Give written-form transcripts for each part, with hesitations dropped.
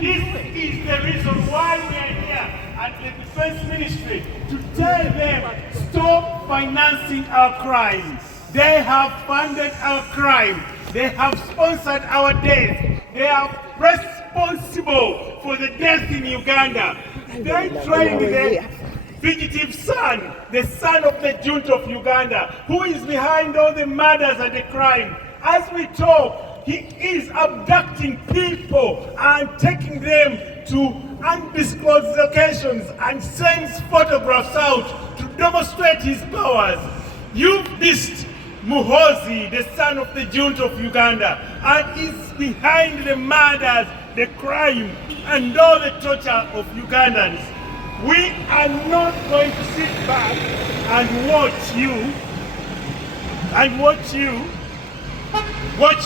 This is the reason why we are here at the Defense Ministry, to tell them, stop financing our crime. They have funded our crime. They have sponsored our death. They are responsible for the death in Uganda. They trained the fugitive son, the son of the junta of Uganda, who is behind all the murders and the crime. As we talk, he is abducting people and taking them to undisclosed locations and sends photographs out to demonstrate his powers. You beast Muhoozi, the son of the junta of Uganda, and is behind the murders, the crime, and all the torture of Ugandans. We are not going to sit back and watch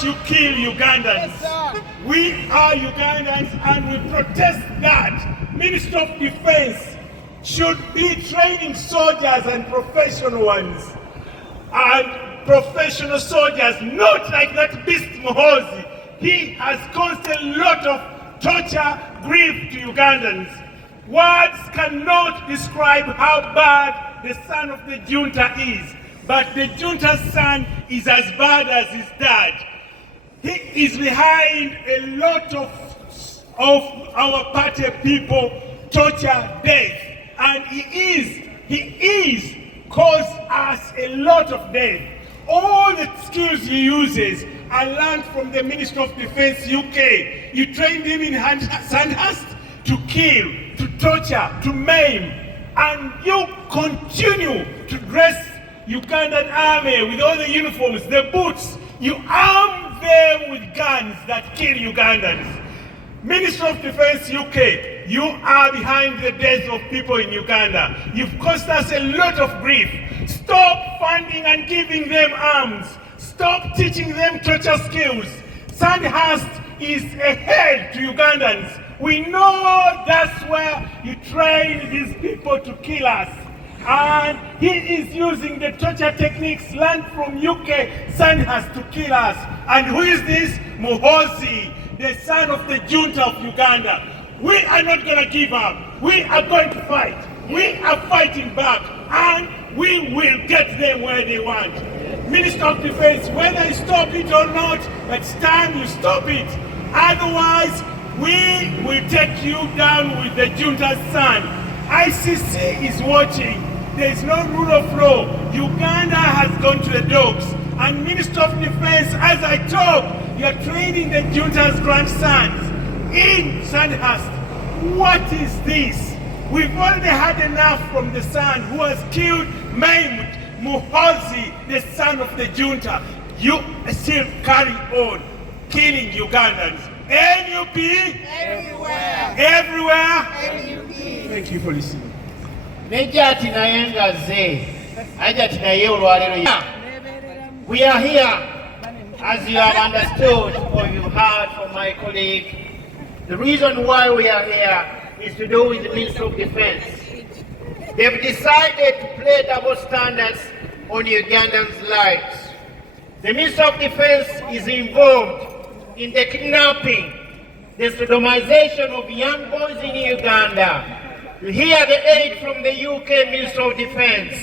you kill Ugandans. Yes, we are Ugandans and we protest that. Minister of Defense should be training soldiers and professional ones. And professional soldiers, not like that beast Muhoozi. He has caused a lot of torture, grief to Ugandans. Words cannot describe how bad the son of the junta is, but the junta's son is as bad as his dad. He is behind a lot of our party people torture, death, and he caused us a lot of death. All the skills he uses are learned from the Ministry of Defense UK. You trained him in Sandhurst to kill, to torture, to maim, and you continue to dress Ugandan army with all the uniforms, the boots. You arm them with guns that kill Ugandans. Ministry of Defense UK, you are behind the deaths of people in Uganda. You've caused us a lot of grief. Stop funding and giving them arms. Stop teaching them torture skills. Sandhurst is a hell to Ugandans. We know that's where you train these people to kill us. And he is using the torture techniques learned from UK Sandhurst to kill us. And who is this? Muhoozi, the son of the junta of Uganda. We are not going to give up. We are going to fight. We are fighting back. And we will get them where they want. Minister of Defense, whether you stop it or not, it's time you stop it. Otherwise, we will take you down with the junta's son. ICC is watching. There is no rule of law. Uganda has gone to the dogs. And Minister of Defense, as I talk, you are training the junta's grandsons in Sandhurst. What is this? We've already had enough from the son who has killed, maimed Muhoozi, the son of the junta. You still carry on killing Ugandans. NUP? Everywhere. Everywhere? NUP. Thank you for listening. We are here, as you have understood or you heard from my colleague. The reason why we are here is to do with the Ministry of Defense. They've decided to play double standards on Ugandans' lives. The Ministry of Defense is involved in the kidnapping, the sodomization of young boys in Uganda. You hear the aid from the UK Ministry of Defense.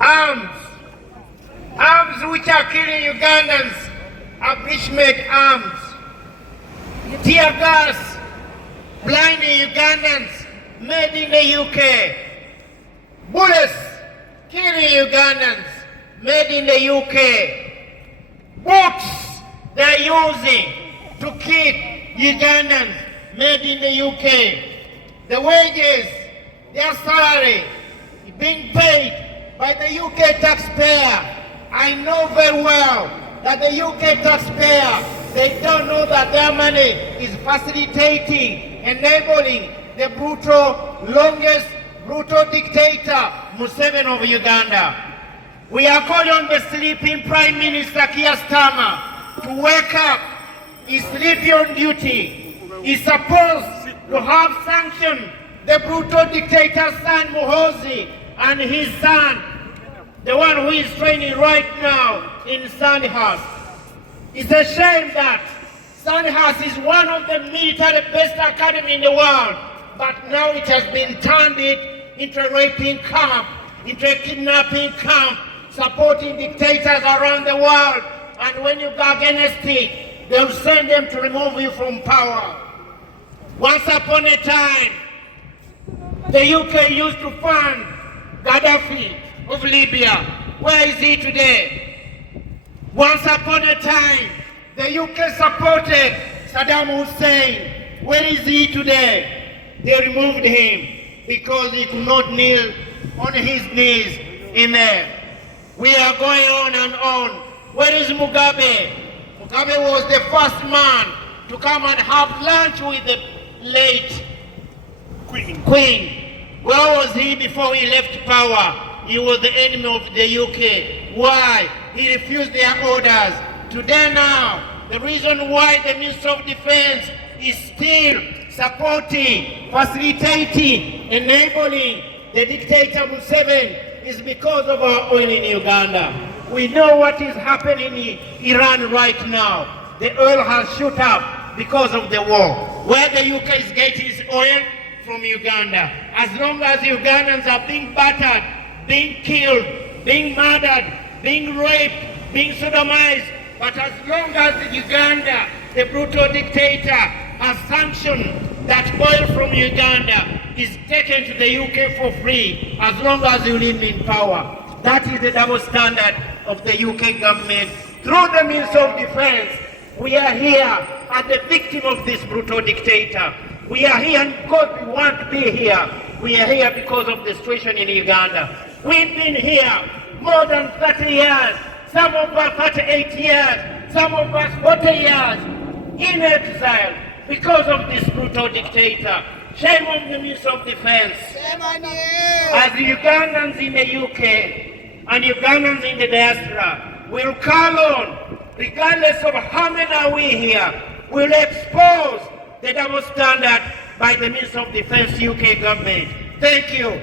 Arms which are killing Ugandans are British-made arms. Tear gas blinding Ugandans made in the UK. Bullets killing Ugandans made in the UK. Boats they're using to kill Ugandans made in the UK. The wages, their salary is being paid by the UK taxpayer. I know very well that the UK taxpayer, they don't know that their money is facilitating, enabling the longest brutal dictator, Museveni of Uganda. We are calling on the sleeping Prime Minister Keir Starmer to wake up. He's sleeping on duty. He's supposed to have sanctioned the brutal dictator's son Muhoozi and his son, the one who is training right now in Sandhurst. It's a shame that Sandhurst is one of the military best academy in the world, but now it has been turned into a raping camp, into a kidnapping camp, supporting dictators around the world. And when you go against it, they'll send them to remove you from power. Once upon a time, the UK used to fund Gaddafi of Libya. Where is he today? Once upon a time, the UK supported Saddam Hussein. Where is he today? They removed him because he could not kneel on his knees in there. We are going on and on. Where is Mugabe? Mugabe was the first man to come and have lunch with the late Queen. Where was he before he left power? He was the enemy of the UK. Why? He refused their orders. Today now, the reason why the Minister of Defense is still supporting, facilitating, enabling the dictator Museveni is because of our oil in Uganda. We know what is happening in Iran right now. The oil has shot up because of the war. Where the UK is getting its oil? From Uganda. As long as Ugandans are being battered, being killed, being murdered, being raped, being sodomized, but as long as Uganda, the brutal dictator, has sanctioned that oil from Uganda is taken to the UK for free, as long as you remain in power. That is the double standard of the UK government. Through the Minister of Defense, we are here as the victim of this brutal dictator. We are here because we want to be here. We are here because of the situation in Uganda. We've been here more than 30 years, some of us 38 years, some of us 40 years in exile because of this brutal dictator. Shame on the Minister of Defense. Shame on you. As Ugandans in the UK and Ugandans in the diaspora will call on, regardless of how many are we here, will expose the double standard by the Minister of Defense UK government. Thank you.